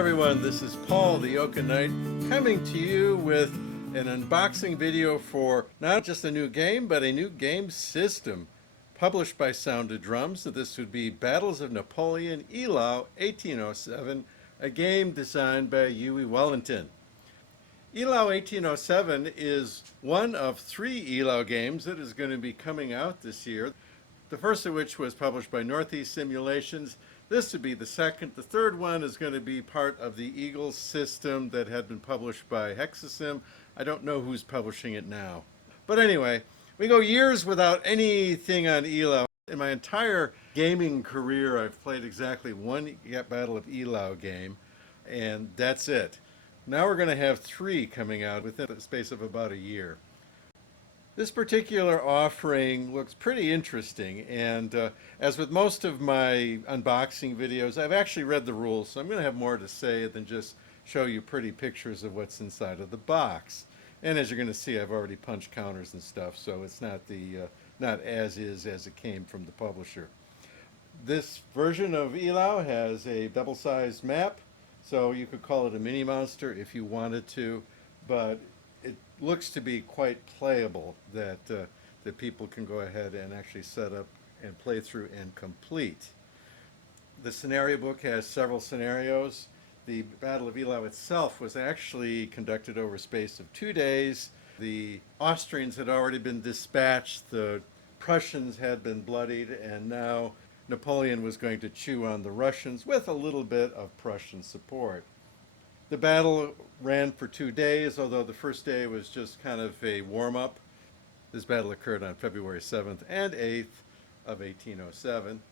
everyone, this is Paul the Yoka Knight coming to you with an unboxing video for not just a new game, but a new game system published by Sound of Drums. So this would be Battles of Napoleon, Eylau, 1807, a game designed by Huey Wellington. Eylau 1807 is one of 3 Eylau games that is going to be coming out this year. The first of which was published by Northeast Simulations. This would be the second. The third one is going to be part of the Eagle system that had been published by Hexasim. I don't know who's publishing it now. But anyway, we go years without anything on Eylau. In my entire gaming career, I've played exactly one Battle of Eylau game, and that's it. Now we're going to have 3 coming out within the space of about a year. This particular offering looks pretty interesting, and as with most of my unboxing videos, I've actually read the rules, so I'm going to have more to say than just show you pretty pictures of what's inside of the box. And as you're going to see, I've already punched counters and stuff, so it's not not as is as it came from the publisher. This version of Eylau has a double-sized map, so you could call it a mini monster if you wanted to, but it looks to be quite playable, that that people can go ahead and actually set up and play through and complete. The scenario book has several scenarios. The Battle of Eylau itself was actually conducted over a space of 2 days. The Austrians had already been dispatched, the Prussians had been bloodied, and now Napoleon was going to chew on the Russians with a little bit of Prussian support. The battle ran for 2 days, although the first day was just kind of a warm-up. This battle occurred on February 7th and 8th of 1807.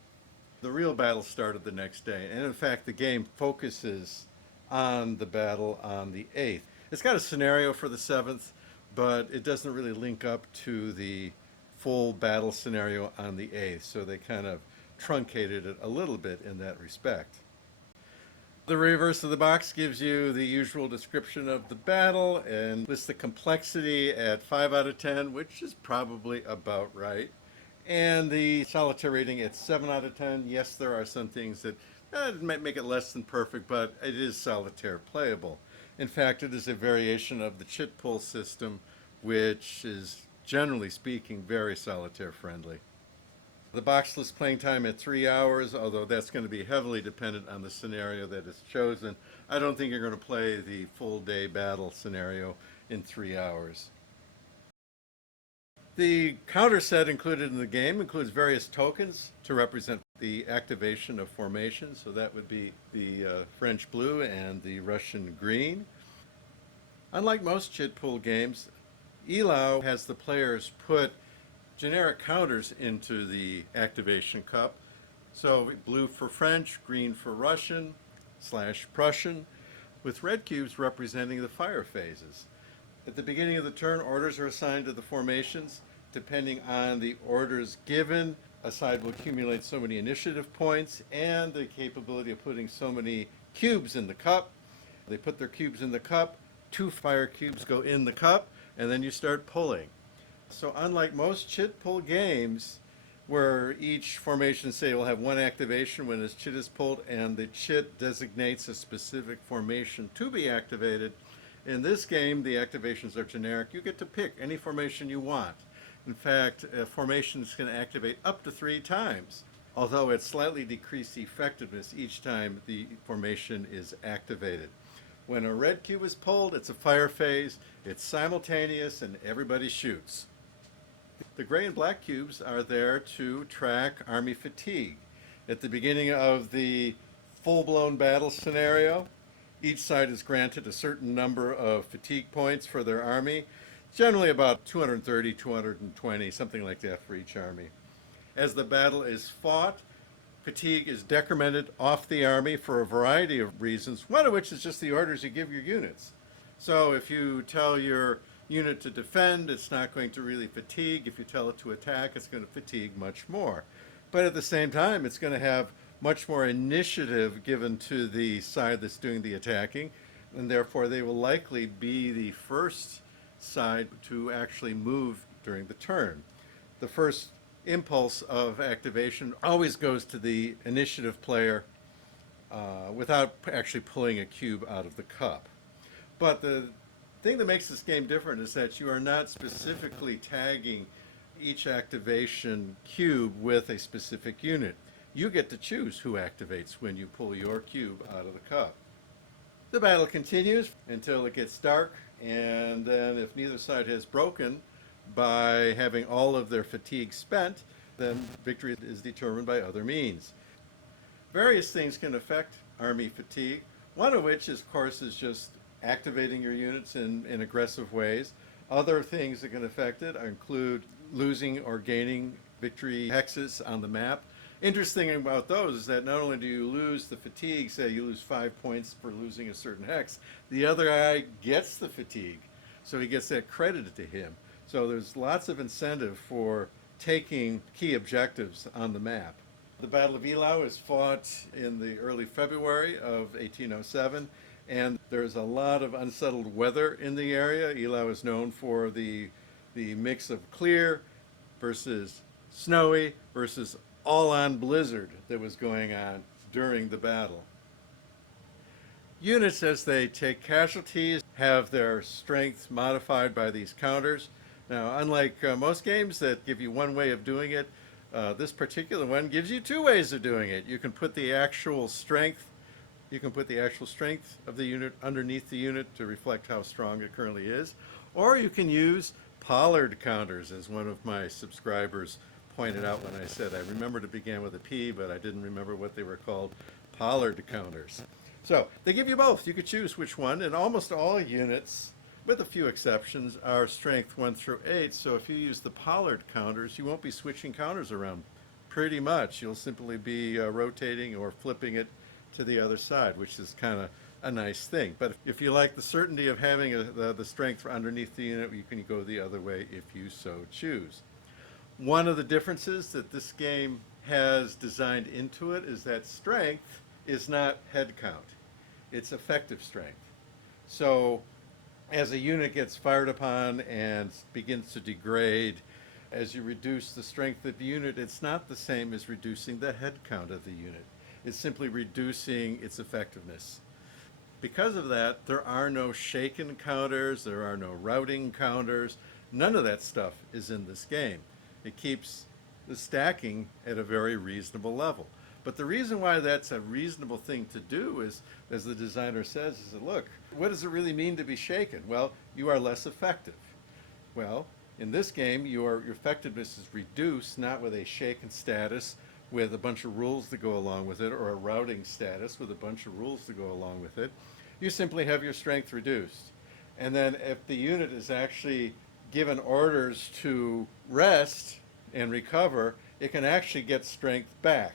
The real battle started the next day, and in fact the game focuses on the battle on the 8th. It's got a scenario for the 7th, but it doesn't really link up to the full battle scenario on the 8th, so they kind of truncated it a little bit in that respect. The reverse of the box gives you the usual description of the battle and lists the complexity at 5 out of 10, which is probably about right. And the solitaire rating at 7 out of 10. Yes, there are some things that might make it less than perfect, but it is solitaire playable. In fact, it is a variation of the chit pull system, which is, generally speaking, very solitaire friendly. The box lists playing time at 3 hours, although that's going to be heavily dependent on the scenario that is chosen. I don't think you're going to play the full day battle scenario in 3 hours. The counter set included in the game includes various tokens to represent the activation of formations, so that would be the French blue and the Russian green. Unlike most chit pull games, Eylau has the players put generic counters into the activation cup. So blue for French, green for Russian / Prussian, with red cubes representing the fire phases. At the beginning of the turn, orders are assigned to the formations. Depending on the orders given, a side will accumulate so many initiative points and the capability of putting so many cubes in the cup. They put their cubes in the cup, 2 fire cubes go in the cup, and then you start pulling. So unlike most chit pull games, where each formation, say, will have 1 activation when its chit is pulled and the chit designates a specific formation to be activated, in this game the activations are generic. You get to pick any formation you want. In fact, a formation is going to activate up to 3 times, although it slightly decreased effectiveness each time the formation is activated. When a red cube is pulled, it's a fire phase, it's simultaneous, and everybody shoots. The gray and black cubes are there to track army fatigue. At the beginning of the full-blown battle scenario, each side is granted a certain number of fatigue points for their army, generally about 230, 220, something like that for each army. As the battle is fought, fatigue is decremented off the army for a variety of reasons, one of which is just the orders you give your units. So if you tell your unit to defend, it's not going to really fatigue. If you tell it to attack, it's going to fatigue much more. But at the same time, it's going to have much more initiative given to the side that's doing the attacking, and therefore they will likely be the first side to actually move during the turn. The first impulse of activation always goes to the initiative player, without actually pulling a cube out of the cup. But the thing that makes this game different is that you are not specifically tagging each activation cube with a specific unit. You get to choose who activates when you pull your cube out of the cup. The battle continues until it gets dark, and then if neither side has broken by having all of their fatigue spent, then victory is determined by other means. Various things can affect army fatigue, one of which, of course, is just activating your units in aggressive ways. Other things that can affect it include losing or gaining victory hexes on the map. Interesting about those is that not only do you lose the fatigue, say you lose 5 points for losing a certain hex, the other guy gets the fatigue, so he gets that credited to him. So there's lots of incentive for taking key objectives on the map. The Battle of Eylau is fought in the early February of 1807, and there's a lot of unsettled weather in the area. Eylau is known for the mix of clear versus snowy versus all-on blizzard that was going on during the battle. Units, as they take casualties, have their strength modified by these counters. Now, unlike most games that give you one way of doing it, this particular one gives you two ways of doing it. You can put the actual strength of the unit underneath the unit to reflect how strong it currently is, or you can use Pollard counters, as one of my subscribers pointed out when I said I remembered it began with a P, but I didn't remember what they were called. Pollard counters. So they give you both. You could choose which one, and almost all units, with a few exceptions, are strength 1 through 8. So if you use the Pollard counters, you won't be switching counters around pretty much. You'll simply be rotating or flipping it to the other side, which is kind of a nice thing. But if you like the certainty of having the strength underneath the unit, you can go the other way if you so choose. One of the differences that this game has designed into it is that strength is not head count. It's effective strength. So as a unit gets fired upon and begins to degrade, as you reduce the strength of the unit, it's not the same as reducing the head count of the unit. It's simply reducing its effectiveness. Because of that, there are no shaken counters, there are no routing counters. None of that stuff is in this game. It keeps the stacking at a very reasonable level. But the reason why that's a reasonable thing to do is, as the designer says, is that, look, what does it really mean to be shaken? Well, you are less effective. Well, in this game, your effectiveness is reduced, not with a shaken status with a bunch of rules that go along with it, or a routing status with a bunch of rules that go along with it. You simply have your strength reduced. And then if the unit is actually given orders to rest and recover, it can actually get strength back.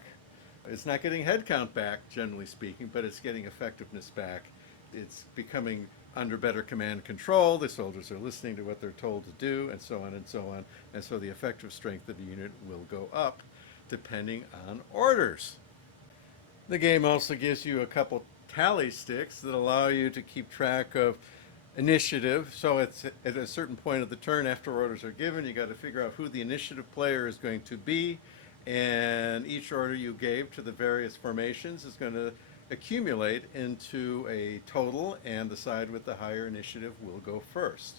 It's not getting head count back, generally speaking, but it's getting effectiveness back. It's becoming under better command control. The soldiers are listening to what they're told to do, and so on and so on. And so the effective strength of the unit will go up depending on orders. The game also gives you a couple tally sticks that allow you to keep track of initiative. So it's at a certain point of the turn, after orders are given, you got to figure out who the initiative player is going to be, and each order you gave to the various formations is going to accumulate into a total, and the side with the higher initiative will go first.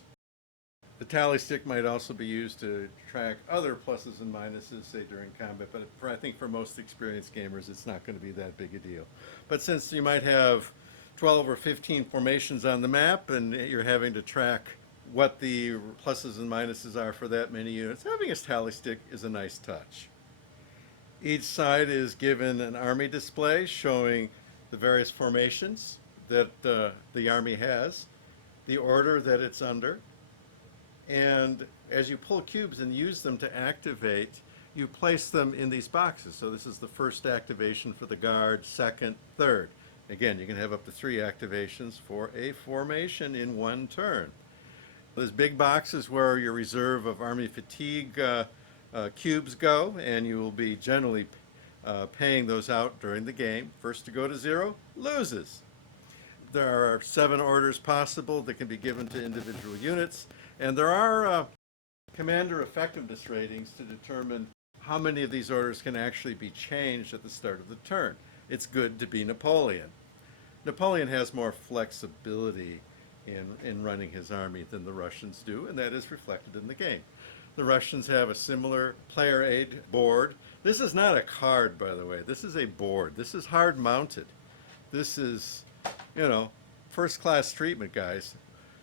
The tally stick might also be used to track other pluses and minuses, say during combat, but I think for most experienced gamers it's not going to be that big a deal. But since you might have 12 or 15 formations on the map and you're having to track what the pluses and minuses are for that many units, having a tally stick is a nice touch. Each side is given an army display showing the various formations that the army has, the order that it's under, and as you pull cubes and use them to activate, you place them in these boxes. So this is the first activation for the guard, second, third. Again, you can have up to 3 activations for a formation in one turn. Those big boxes where your reserve of army fatigue cubes go, and you will be generally paying those out during the game. First to go to 0 loses. There are 7 orders possible that can be given to individual units, and there are commander effectiveness ratings to determine how many of these orders can actually be changed at the start of the turn. it's good to be Napoleon. Napoleon has more flexibility in running his army than the Russians do, and that is reflected in the game. The Russians have a similar player aid board. This is not a card, by the way. This is a board. This is hard mounted. This is, you know, first class treatment, guys.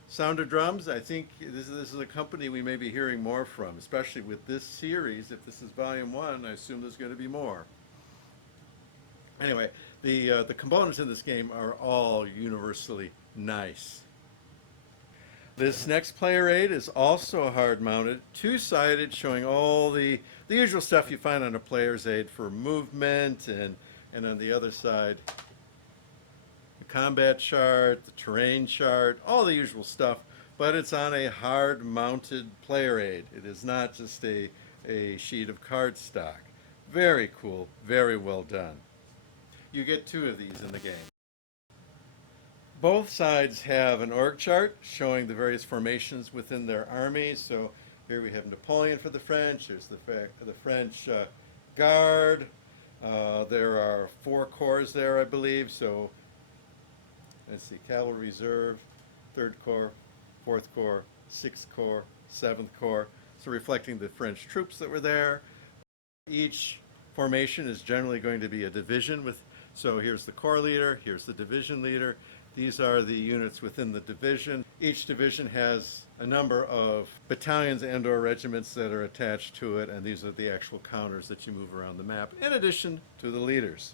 Sound of Drums, I think this is a company we may be hearing more from, especially with this series. If this is volume one, I assume there's going to be more. Anyway, the components in this game are all universally nice. This next player aid is also hard mounted, two-sided, showing all the usual stuff you find on a player's aid for movement, and on the other side, the combat chart, the terrain chart, all the usual stuff, but it's on a hard mounted player aid. It is not just a sheet of cardstock. Very cool, very well done. You get two of these in the game. Both sides have an org chart showing the various formations within their army. So here we have Napoleon for the French. There's the French Guard. There are 4 corps there, I believe. So let's see, Cavalry Reserve, 3rd Corps, 4th Corps, 6th Corps, 7th Corps. So reflecting the French troops that were there. Each formation is generally going to be a division with, so here's the corps leader, here's the division leader. These are the units within the division. Each division has a number of battalions and or regiments that are attached to it, and these are the actual counters that you move around the map, in addition to the leaders.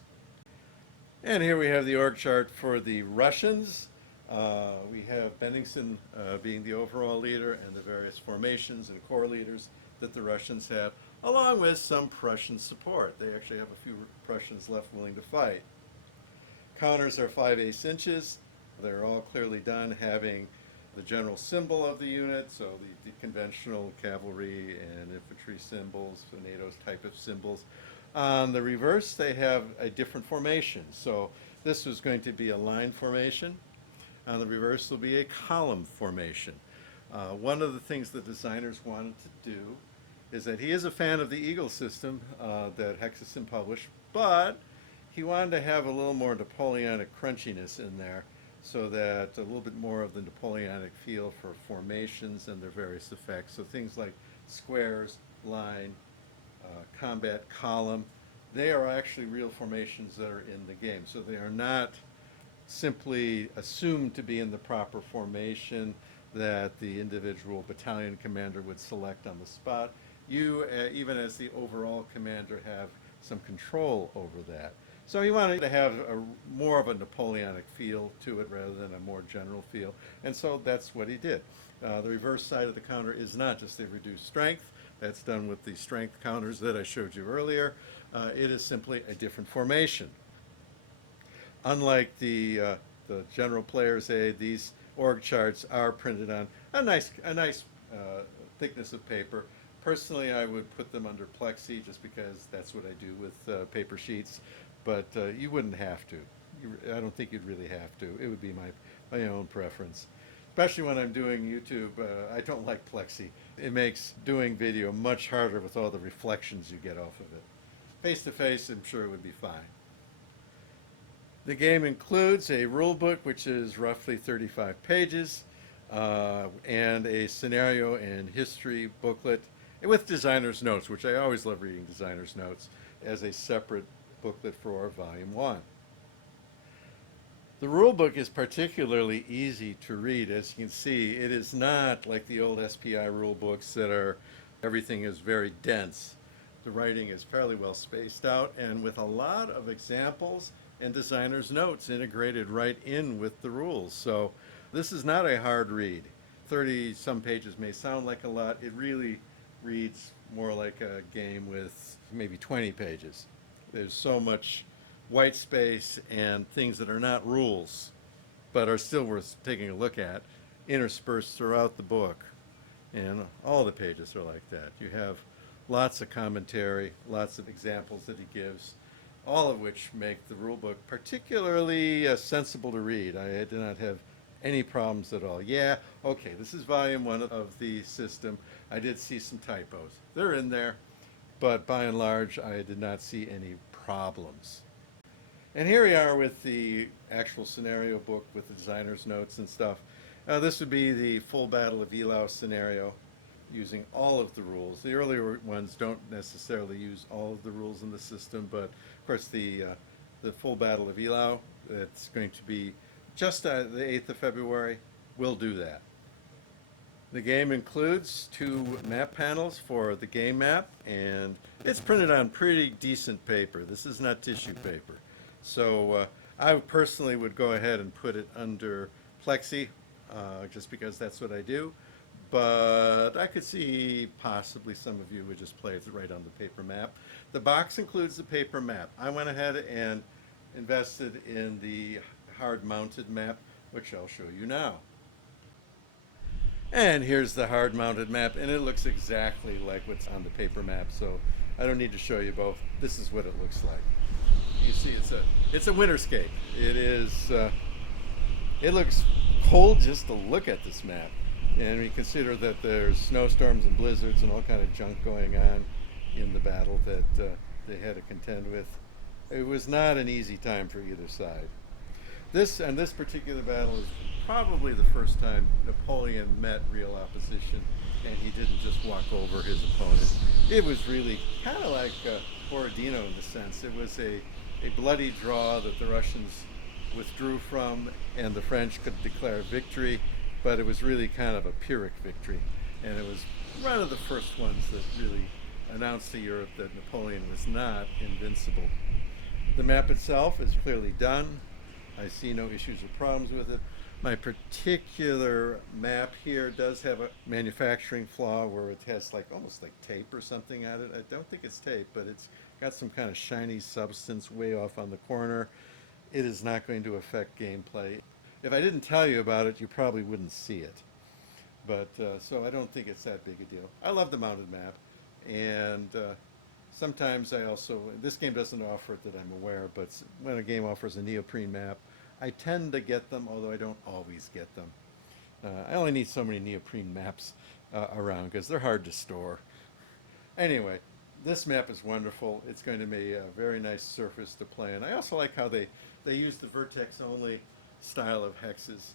And here we have the org chart for the Russians. We have Bennigsen being the overall leader, and the various formations and corps leaders that the Russians have, along with some Prussian support. They actually have a few Prussians left willing to fight. Counters are 5/8 inches. They're all clearly done having the general symbol of the unit, so the conventional cavalry and infantry symbols, so NATO's type of symbols. On the reverse, they have a different formation. So this was going to be a line formation. On the reverse will be a column formation. One of the things the designers wanted to do is that he is a fan of the Eagle system that Hexasim published, but he wanted to have a little more Napoleonic crunchiness in there, so that a little bit more of the Napoleonic feel for formations and their various effects. So things like squares, line, combat, column, they are actually real formations that are in the game. So they are not simply assumed to be in the proper formation that the individual battalion commander would select on the spot. You, even as the overall commander, have some control over that. So he wanted to have more of a Napoleonic feel to it rather than a more general feel, and so that's what he did. The reverse side of the counter is not just a reduced strength. That's done with the strength counters that I showed you earlier. It is simply a different formation. Unlike the general player's aid, these org charts are printed on a nice thickness of paper. Personally, I would put them under plexi just because that's what I do with paper sheets, but you wouldn't have to. I don't think you'd really have to. It would be my own preference. Especially when I'm doing YouTube, I don't like plexi. It makes doing video much harder with all the reflections you get off of it. Face to face, I'm sure it would be fine. The game includes a rule book, which is roughly 35 pages, and a scenario and history booklet with designer's notes, which I always love reading designer's notes, as a separate booklet for Volume 1. The rule book is particularly easy to read. As you can see, it is not like the old SPI rule books that are, everything is very dense. The writing is fairly well spaced out, and with a lot of examples and designer's notes integrated right in with the rules. So this is not a hard read. 30 some pages may sound like a lot. It really reads more like a game with maybe 20 pages. There's so much white space and things that are not rules but are still worth taking a look at interspersed throughout the book, and all the pages are like that. You have lots of commentary, lots of examples that he gives, all of which make the rule book particularly sensible to read. I did not have any problems at all. Yeah, okay, this is volume 1 of the system. I did see some typos. They're in there, but by and large, I did not see any problems. And here we are with the actual scenario book with the designer's notes and stuff. This would be the full Battle of Eylau scenario using all of the rules. The earlier ones don't necessarily use all of the rules in the system, but of course the full Battle of Eylau, that's going to be just the 8th of February, will do that. The game includes 2 map panels for the game map, and it's printed on pretty decent paper. This is not tissue paper. So I personally would go ahead and put it under plexi, just because that's what I do. But I could see possibly some of you would just play it right on the paper map. The box includes the paper map. I went ahead and invested in the hard-mounted map, which I'll show you now. And here's the hard-mounted map, and it looks exactly like what's on the paper map, so I don't need to show you both. This is what it looks like. You see, it's a winterscape. It looks cold just to look at this map, and we consider that there's snowstorms and blizzards and all kind of junk going on in the battle that they had to contend with. It was not an easy time for either side. This particular battle is probably the first time Napoleon met real opposition, and he didn't just walk over his opponent. It was really kind of like Borodino in a sense. It was a bloody draw that the Russians withdrew from, and the French could declare victory, but it was really kind of a Pyrrhic victory, and it was one of the first ones that really announced to Europe that Napoleon was not invincible. The map itself is clearly done. I see no issues or problems with it. My particular map here does have a manufacturing flaw where it has almost like tape or something on it. I don't think it's tape, but it's got some kind of shiny substance way off on the corner. It is not going to affect gameplay. If I didn't tell you about it, you probably wouldn't see it. But so I don't think it's that big a deal. I love the mounted map, and sometimes this game doesn't offer it that I'm aware, but when a game offers a neoprene map, I tend to get them, although I don't always get them. I only need so many neoprene maps around because they're hard to store. Anyway, this map is wonderful. It's going to be a very nice surface to play in. I also like how they use the vertex-only style of hexes,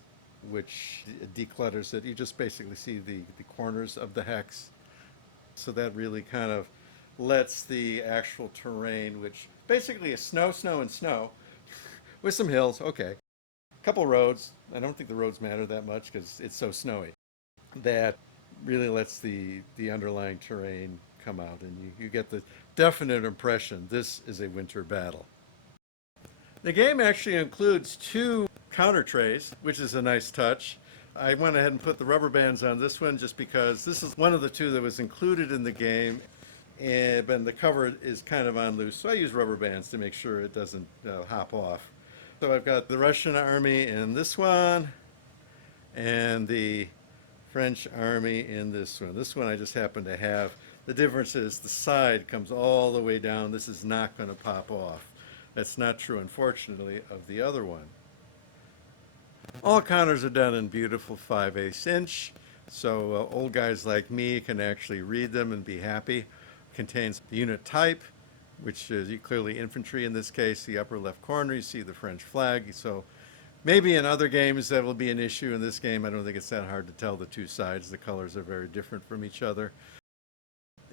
which declutters it. You just basically see the corners of the hex. So that really kind of lets the actual terrain, which basically is snow, snow, and snow, with some hills, okay. A couple roads. I don't think the roads matter that much because it's so snowy. That really lets the underlying terrain come out, and you get the definite impression this is a winter battle. The game actually includes 2 counter trays, which is a nice touch. I went ahead and put the rubber bands on this one just because this is one of the 2 that was included in the game, but the cover is kind of on loose, so I use rubber bands to make sure it doesn't hop off. So I've got the Russian army in this one, and the French army in this one. This one I just happen to have. The difference is the side comes all the way down. This is not going to pop off. That's not true, unfortunately, of the other one. All counters are done in beautiful 5/8 inch, so old guys like me can actually read them and be happy. Contains the unit type, which is clearly infantry in this case. The upper left corner, you see the French flag. So maybe in other games that will be an issue. In this game, I don't think it's that hard to tell the 2 sides. The colors are very different from each other.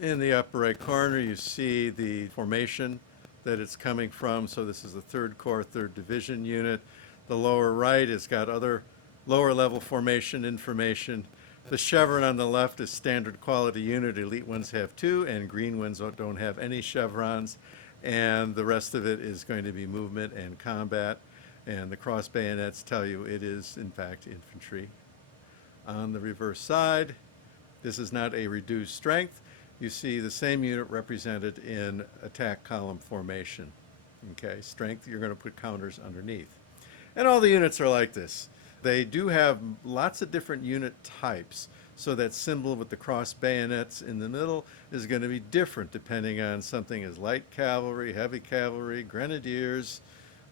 In the upper right corner, you see the formation that it's coming from. So this is the 3rd Corps, 3rd Division unit. The lower right has got other lower level formation information. The chevron on the left is standard quality unit. Elite ones have 2, and green ones don't have any chevrons. And the rest of it is going to be movement and combat. And the cross bayonets tell you it is, in fact, infantry. On the reverse side, this is not a reduced strength. You see the same unit represented in attack column formation. Okay, strength, you're going to put counters underneath. And all the units are like this. They do have lots of different unit types, so that symbol with the cross bayonets in the middle is going to be different depending on something as light cavalry, heavy cavalry, grenadiers,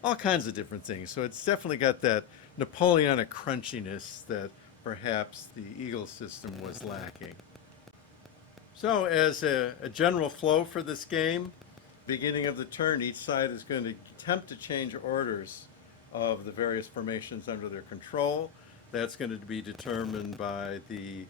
all kinds of different things. So it's definitely got that Napoleonic crunchiness that perhaps the Eagle system was lacking. So as a general flow for this game, Beginning of the turn, each side is going to attempt to change orders of the various formations under their control. That's going to be determined by the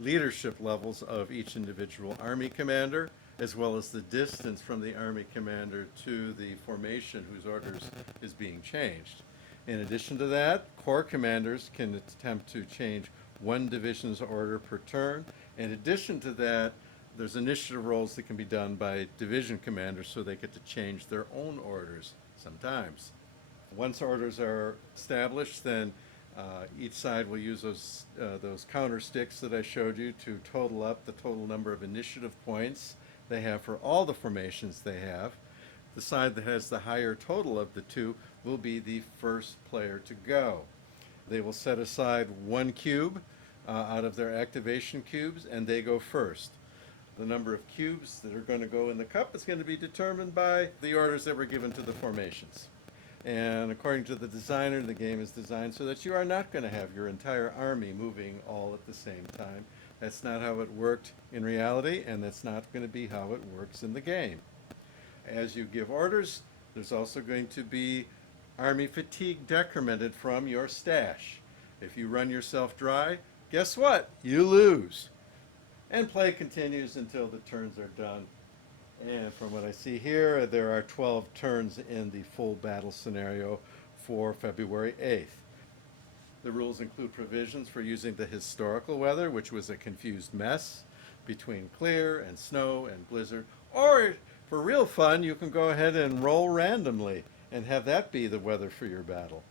leadership levels of each individual army commander, as well as the distance from the army commander to the formation whose orders is being changed. In addition to that, corps commanders can attempt to change one division's order per turn. In addition to that, there's initiative roles that can be done by division commanders, so they get to change their own orders sometimes. Once orders are established, then each side will use those counter sticks that I showed you to total up the total number of initiative points they have for all the formations they have. The side that has the higher total of the two will be the first player to go. They will set aside one cube out of their activation cubes, and they go first. The number of cubes that are going to go in the cup is going to be determined by the orders that were given to the formations. And according to the designer, the game is designed so that you are not going to have your entire army moving all at the same time. That's not how it worked in reality, and that's not going to be how it works in the game. As you give orders, there's also going to be army fatigue decremented from your stash. If you run yourself dry, guess what? You lose. And play continues until the turns are done. And from what I see here, there are 12 turns in the full battle scenario for February 8th. The rules include provisions for using the historical weather, which was a confused mess between clear and snow and blizzard. Or, for real fun, you can go ahead and roll randomly and have that be the weather for your battle.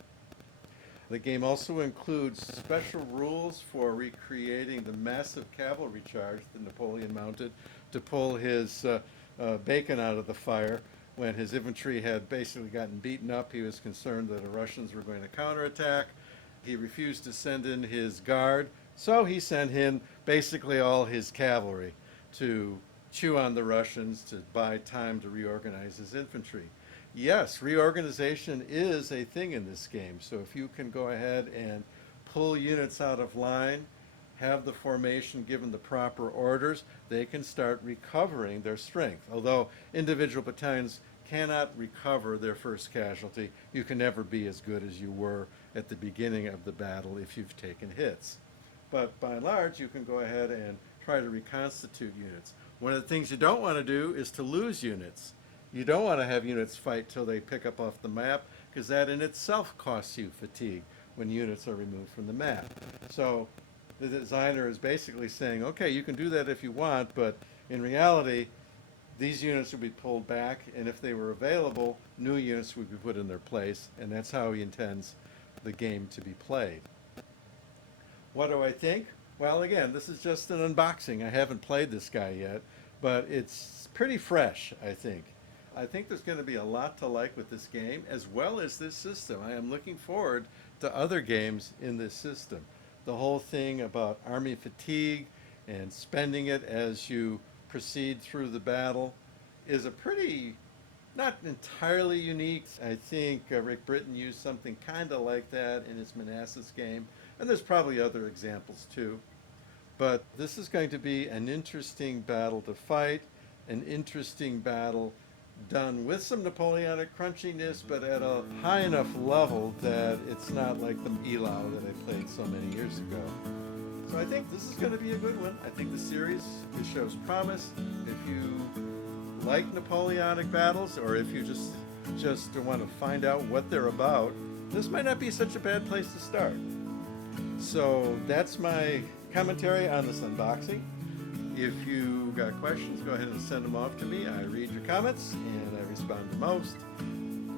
The game also includes special rules for recreating the massive cavalry charge that Napoleon mounted to pull his bacon out of the fire. When his infantry had basically gotten beaten up, he was concerned that the Russians were going to counterattack. He refused to send in his guard, so he sent in basically all his cavalry to chew on the Russians to buy time to reorganize his infantry. Yes, reorganization is a thing in this game, so if you can go ahead and pull units out of line, have the formation given the proper orders, they can start recovering their strength. Although individual battalions cannot recover their first casualty, you can never be as good as you were at the beginning of the battle if you've taken hits. But by and large, you can go ahead and try to reconstitute units. One of the things you don't want to do is to lose units. You don't want to have units fight till they pick up off the map, because that in itself costs you fatigue when units are removed from the map. So the designer is basically saying, okay, you can do that if you want, but in reality, these units will be pulled back, and if they were available, new units would be put in their place, and that's how he intends the game to be played. What do I think? Well, again, this is just an unboxing. I haven't played this guy yet, but it's pretty fresh, I think. I think there's going to be a lot to like with this game, as well as this system. I am looking forward to other games in this system. The whole thing about army fatigue and spending it as you proceed through the battle is a pretty, not entirely unique. I think Rick Britton used something kind of like that in his Manassas game, and there's probably other examples too. But this is going to be an interesting battle to fight, an interesting battle done with some Napoleonic crunchiness, but at a high enough level that it's not like the Eylau that I played so many years ago. So I think this is going to be a good one. I think the series shows promise. If you like Napoleonic battles, or if you just want to find out what they're about, this might not be such a bad place to start. So that's my commentary on this unboxing. If you got questions, go ahead and send them off to me. I read your comments and I respond to most.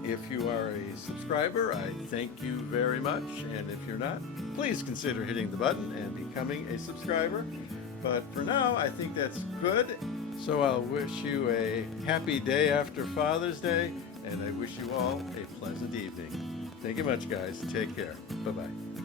If you are a subscriber, I thank you very much. And if you're not, please consider hitting the button and becoming a subscriber. But for now, I think that's good. So I'll wish you a happy day after Father's Day, and I wish you all a pleasant evening. Thank you much, guys. Take care. Bye-bye.